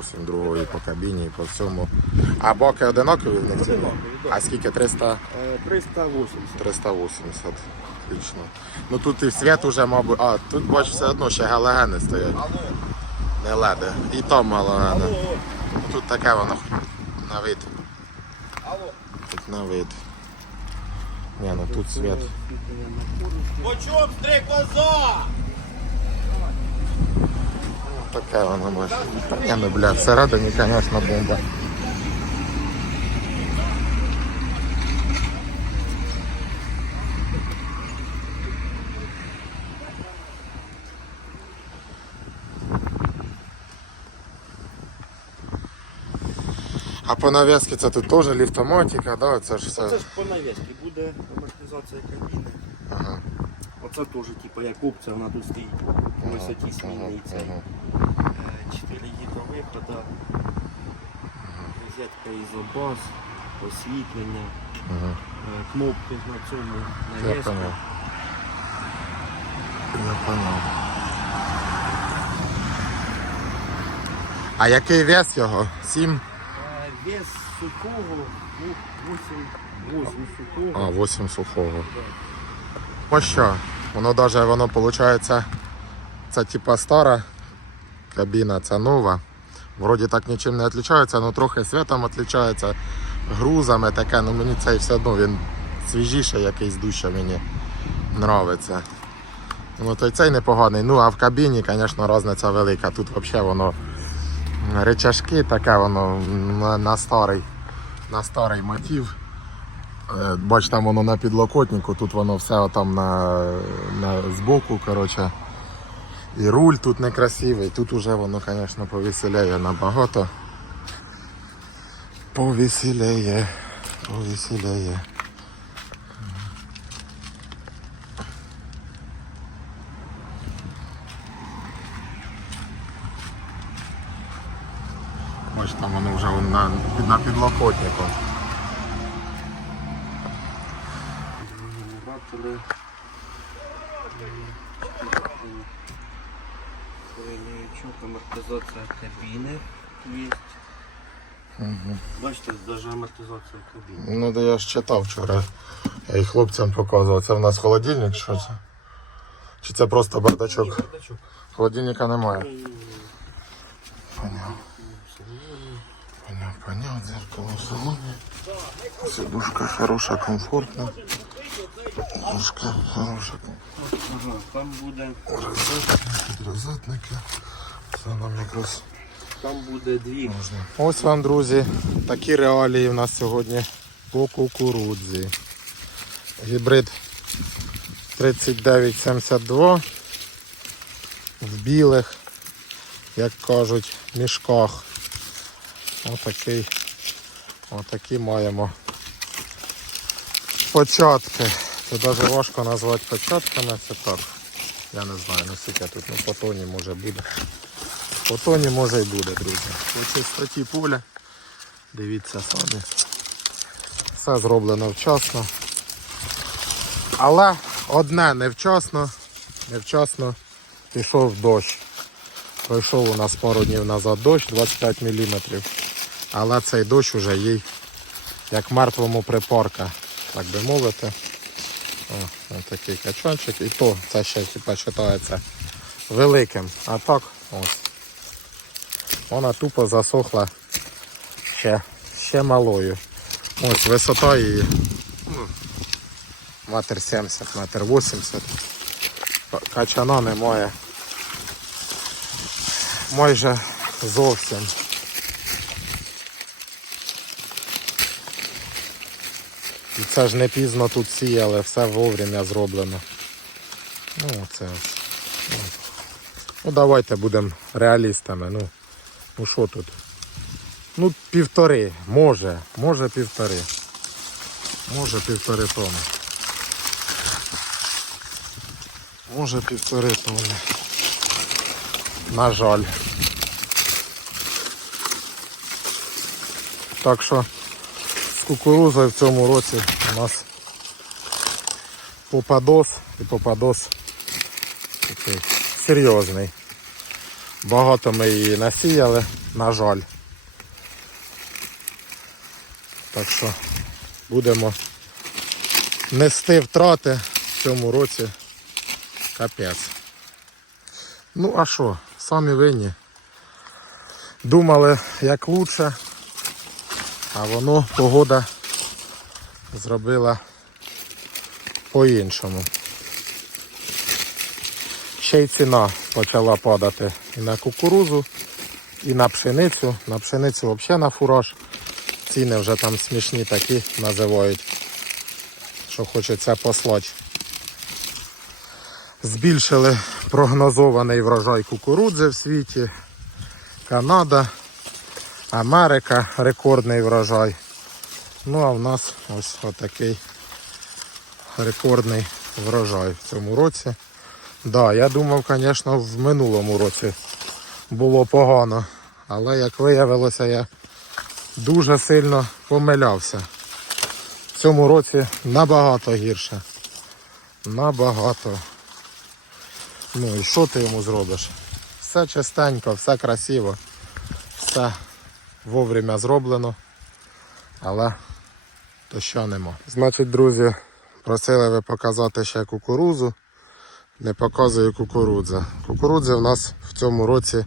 зовсім другого і по кабіні, і по всьому. А боки одинокі в них? А скільки? 300? Е, 380. 380. Отлично. Ну тут і світ уже, мабуть. А, тут бач все одно ще галогени стоять. Не леди. І там галогени. Ну, Тут таке воно на вид. Тут на вид. Ні, ну тут світ. Почем стрекоза? Таке воно бачиш. Та ні, ну бля, всередині, звісно, бомба. А по нав'язці це тут теж ліфтоматика, да? Це ж Це ж по нав'язці буде амортизація кабіни. Ага. Оце теж, типу, як опція, вона тут стоїть по висоті цей. ага. 4 гідро вихода, розетка ізобас, освітлення, Ага. е, кнопки на цьому понял. Я понял. А який вес його? 7? Е, Вес сухого, ну, 8, 8 сухого. А, 8 сухого. Ось що. Воно даже воно виходить, це типа стара кабіна, це нова. Вроді так нічим не відрізняється, але трохи світом відрізняється, грузами таке, ну мені цей все одно він свіжіший якийсь дужче мені нравиться. Ну то й цей непоганий. Ну а в кабіні, звісно, різниця велика. Тут взагалі воно речашки, таке воно на, на старий, на старий мотив. Е, Бач, там воно на підлокотнику, тут воно все там на, на збоку, коротше. І руль тут некрасивий, тут уже воно, звісно, повеселяє набагато. Повеселяє, повеселяє. Бач, там воно вже на, на підлокотнику. Перелічок, амортизація кабіни є. Бачите, навіть амортизація кабіни. Ну да я ж читав вчора. Я і хлопцям показував. Це в нас холодильник, що це? Чи це просто бардачок? Бардачок. Холодильника немає. Поняв. Поняв, поняв, дзеркало в салоні. Сидушка хороша, комфортна. Подушка хороша. Ага, там буде, Розетники, підрозетники. Це нам якраз там буде дві. можна. Ось вам, друзі, такі реалії в нас сьогодні по кукурудзі. Гібрид 3972 в білих, як кажуть, мішках. Отакий, отакі маємо початки. Це навіть важко назвати початками, це так. Я не знаю, ну скільки тут, ну по тоні може буде. По тоні може і буде, друзі. По чистоті поля. Дивіться самі. Все зроблено вчасно. Але одне невчасно, невчасно пішов дощ. Пройшов у нас пару днів назад дощ 25 мм. Але цей дощ уже їй як мертвому припорка, так би мовити. О, ось такий качанчик. І то це ще типа, вважається великим. А так ось. Вона тупо засохла ще, ще малою. Ось висота її ну, метр 70, метр 80. Качана немає. Майже зовсім. І це ж не пізно тут сіяли, все вовремя зроблено. Ну, це. Ну, ну давайте будемо реалістами. Ну, ну що тут? Ну, півтори, може, може півтори. Може півтори тони. Може півтори тони. На жаль. Так що з кукурузою в цьому році у нас попадос і попадос такий серйозний. Багато ми її насіяли, на жаль. Так що будемо нести втрати в цьому році капець. Ну а що, самі винні. Думали як лучше, а воно погода зробила по-іншому. Ще й ціна почала падати і на кукурузу, і на пшеницю. На пшеницю взагалі на фураж. Ціни вже там смішні такі називають, що хочеться послати. Збільшили прогнозований врожай кукурудзи в світі. Канада, Америка, рекордний врожай. Ну а в нас ось отакий рекордний врожай в цьому році. Да, я думав, звісно, в минулому році було погано. Але як виявилося, я дуже сильно помилявся. В цьому році набагато гірше. Набагато. Ну і що ти йому зробиш? Все чистенько, все красиво, все вовремя зроблено, але то що нема. Значить, друзі, просили ви показати ще кукурузу. Не показую кукурудза. Кукурудзи в нас в цьому році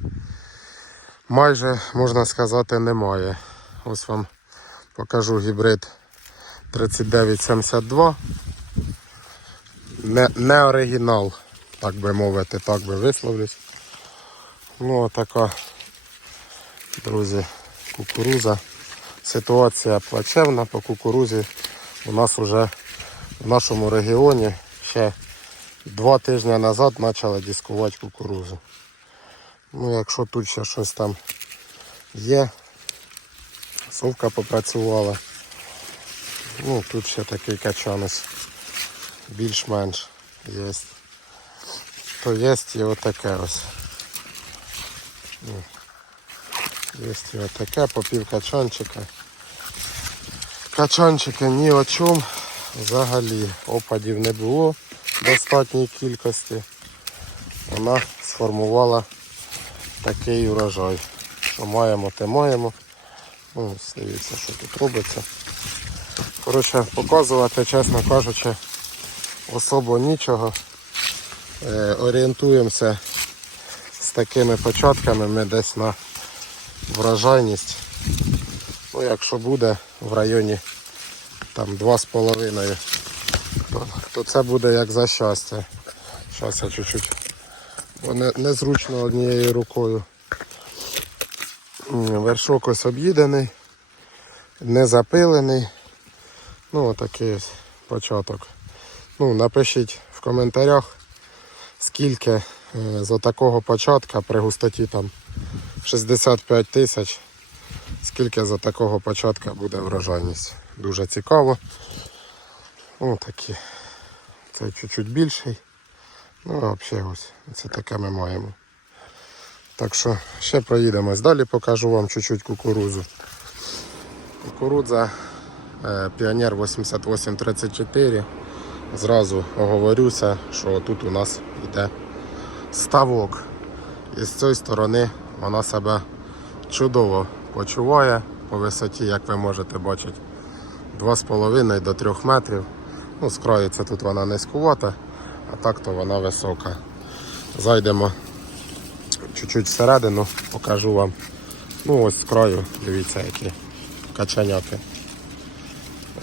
майже, можна сказати, немає. Ось вам покажу гібрид 3972. Не, не оригінал, так би мовити, так би висловлюсь. Ну, така, друзі, кукуруза. Ситуація плачевна по кукурузі. У нас вже в нашому регіоні ще два тижні назад почали дискувати кукурузу. Ну, якщо тут ще щось там є, совка попрацювала. Ну, тут ще такий качанець більш-менш є. То є і отаке ось. Ну, Є і отаке по пів качанчика. Ні о чому. Взагалі опадів не було достатній кількості. Вона сформувала такий урожай. Що маємо, те маємо. Ну, дивіться, що тут робиться. Коротше, показувати, чесно кажучи, особо нічого. Е, орієнтуємося з такими початками ми десь на врожайність. Ну, якщо буде в районі там 2,5, то, це буде як за щастя. Зараз я чуть-чуть. Бо не, незручно однією рукою. Вершок ось об'їдений, не запилений. Ну, отакий початок. Ну, напишіть в коментарях, скільки е, з такого початка при густоті там 65 тисяч, скільки за такого початка буде врожайність. Дуже цікаво. Ну, такі. Це чуть-чуть більший. Ну, а взагалі ось це таке ми маємо. Так що ще проїдемось. Далі покажу вам чуть-чуть кукурузу. Кукурудза е, Піонер 8834. Зразу оговорюся, що тут у нас йде ставок. І з цієї сторони вона себе чудово почуває по висоті, як ви можете бачити, 2,5 до 3 метрів. Ну, з краю це тут вона низькувата, а так то вона висока. Зайдемо чуть-чуть всередину, покажу вам. Ну ось з краю, дивіться, які качаняки.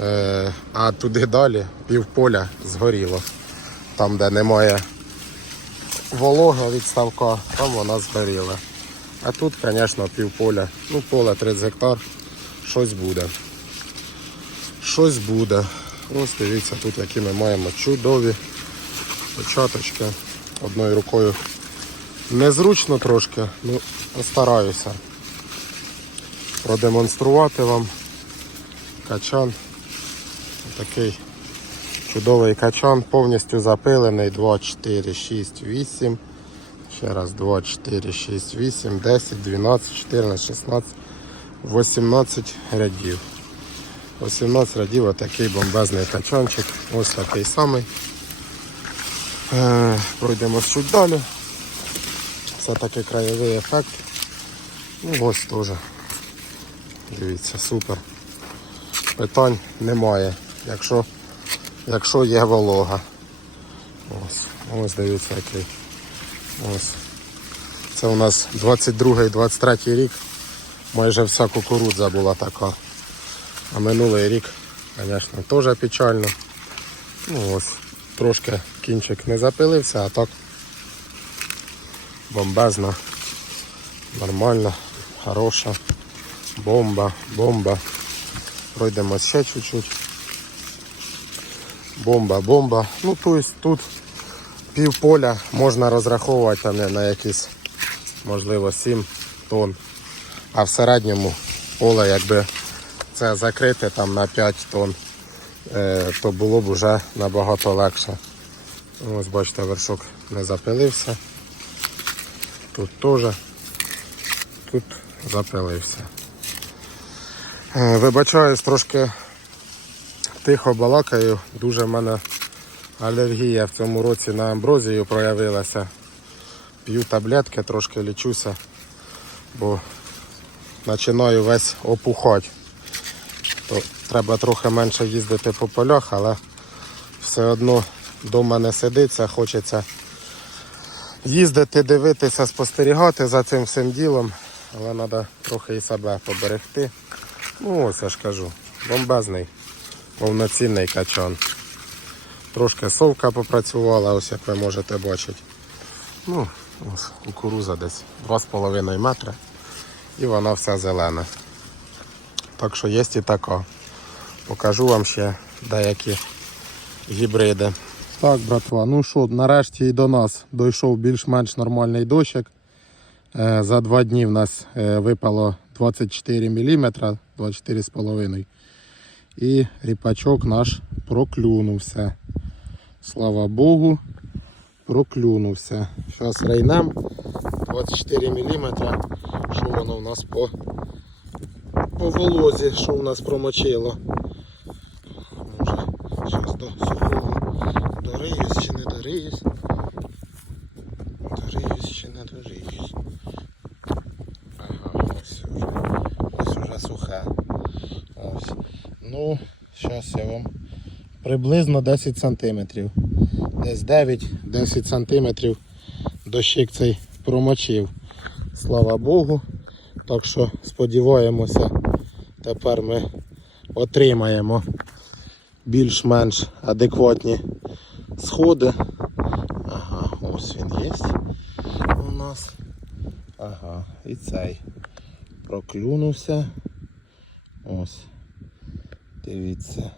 Е, а туди далі півполя згоріло. Там, де немає вологи від ставка, там вона згоріла. А тут, звісно, півполя. Ну, поле 30 гектар, щось буде. Щось буде. Ось дивіться, тут які ми маємо чудові початочки. Одною рукою незручно трошки, ну постараюся продемонструвати вам качан. Такий чудовий качан, повністю запилений 2, 4, 6, 8. Ще раз 2, 4, 6, 8, 10, 12, 14, 16, 18 рядів. 18 рядів отакий бомбезний качанчик. Ось такий самий. Е, Пройдемо чуть далі. Це такий краєвий ефект. Ну ось теж. Дивіться, супер. Питань немає, якщо, якщо є волога. Ось, ось дивіться який. Ось. Це у нас 22-23 рік. Майже вся кукурудза була така. А минулий рік, звісно, теж печально. Ну ось, трошки кінчик не запилився, а так бомбезно, нормально, хороша. Бомба, бомба. Пройдемо ще чуть-чуть. Бомба, бомба. Ну, тобто тут пів поля можна розраховувати не на якісь, можливо, 7 тонн. А в середньому поле, якби це закрите там на 5 тонн, е, то було б вже набагато легше. Ось бачите, вершок не запилився. Тут теж. Тут запилився. Е, Вибачаюсь, трошки тихо балакаю. Дуже в мене алергія в цьому році на амброзію проявилася. П'ю таблетки, трошки лічуся, бо починаю весь опухати. То треба трохи менше їздити по полях, але все одно вдома не сидиться, хочеться їздити, дивитися, спостерігати за цим всім ділом, але треба трохи і себе поберегти. Ну ось я ж кажу, бомбезний, повноцінний качан. Трошки совка попрацювала, ось як ви можете бачити. Ну, ось кукуруза десь 2,5 метри. І вона вся зелена. Так що є і така. Покажу вам ще деякі гібриди. Так, братва, ну що, нарешті і до нас дійшов більш-менш нормальний дощик. Е, За два дні в нас е, випало 24 мм, 24,5 І ріпачок наш проклюнувся. Слава Богу, проклюнувся. Зараз рейнем 24 мм. Що воно в нас по, по волозі, що в нас промочило. Може, зараз до сухого дориюсь чи не дориюсь. Дориюсь чи не дориюсь. Ага, ось уже. Ось уже сухе. Ось. Ну, зараз я вам приблизно 10 сантиметрів. Десь 9-10 сантиметрів дощик цей промочив. Слава Богу. Так що сподіваємося, тепер ми отримаємо більш-менш адекватні сходи. Ага, ось він є у нас. Ага, і цей проклюнувся. Ось. Дивіться.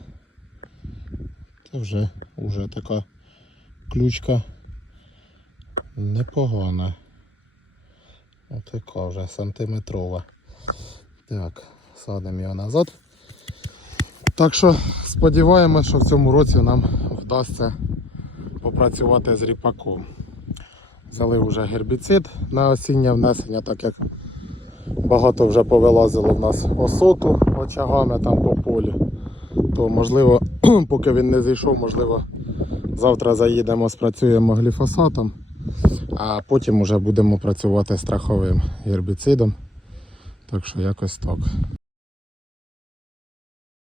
Це вже, вже така ключка непогана. Отака вже сантиметрова. Так, садимо його назад. Так що сподіваємось, що в цьому році нам вдасться попрацювати з ріпаком. Залив вже гербіцид на осіннє внесення, так як багато вже повилазило в нас осоту очагами там по полі. То можливо, поки він не зійшов, можливо, завтра заїдемо, спрацюємо гліфосатом, а потім вже будемо працювати страховим гербіцидом. Так що якось так.